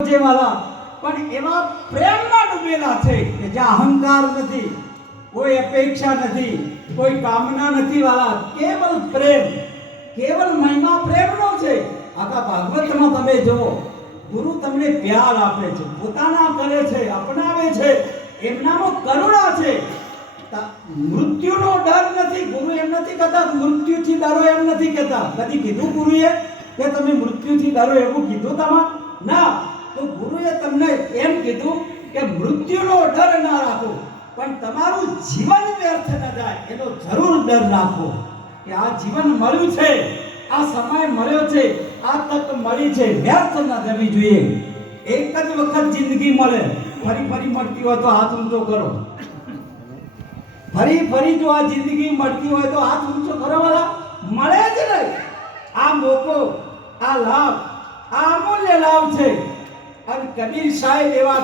જેવાલા પણ એવા પ્રેમમાં ડૂબેલા છે કે જ્યાં અહંકાર નથી, કોઈ અપેક્ષા નથી, કોઈ કામના નથી વાલા, કેવલ પ્રેમ, કેવલ મહિમા પ્રેમનો છે. આખા ભાગવતમાં તમે જુઓ, ગુરુ તમને પ્યાર આપે છે, પોતાના કરે છે, અપનાવે છે, એમનામાં કરુણા છે. મૃત્યુનો ડર નથી. ગુરુ એમ નથી કહેતા મૃત્યુથી ડરો, એમ નથી કહેતા. કદી કીધું ગુરુએ કે તમે મૃત્યુથી ડરો, એવું કીધું તમારે? ના. તો ગુરુએ તમને એમ કીધું કે મૃત્યુનો ડર ના રાખો, પણ તમારું જીવન વ્યર્થ ન જાય એનો જરૂર ડર રાખો. કે આ જીવન મળ્યું છે, આ સમય મળ્યો છે, આ તક મળી છે, વ્યર્થ ન જવી જોઈએ. એક જ વખત જિંદગી મળે, ફરી ફરી મળતી હોય તો હાથ ઊંચો કરો. ફરી ફરી જો આ જિંદગી મળતી હોય તો હાથ ઊંચો કરો વાલા. મળે જ નહીં. આ મોકો, આ લાભ, આ અમૂલ્ય લાભ છે. અને કબીર સાહેબ એવા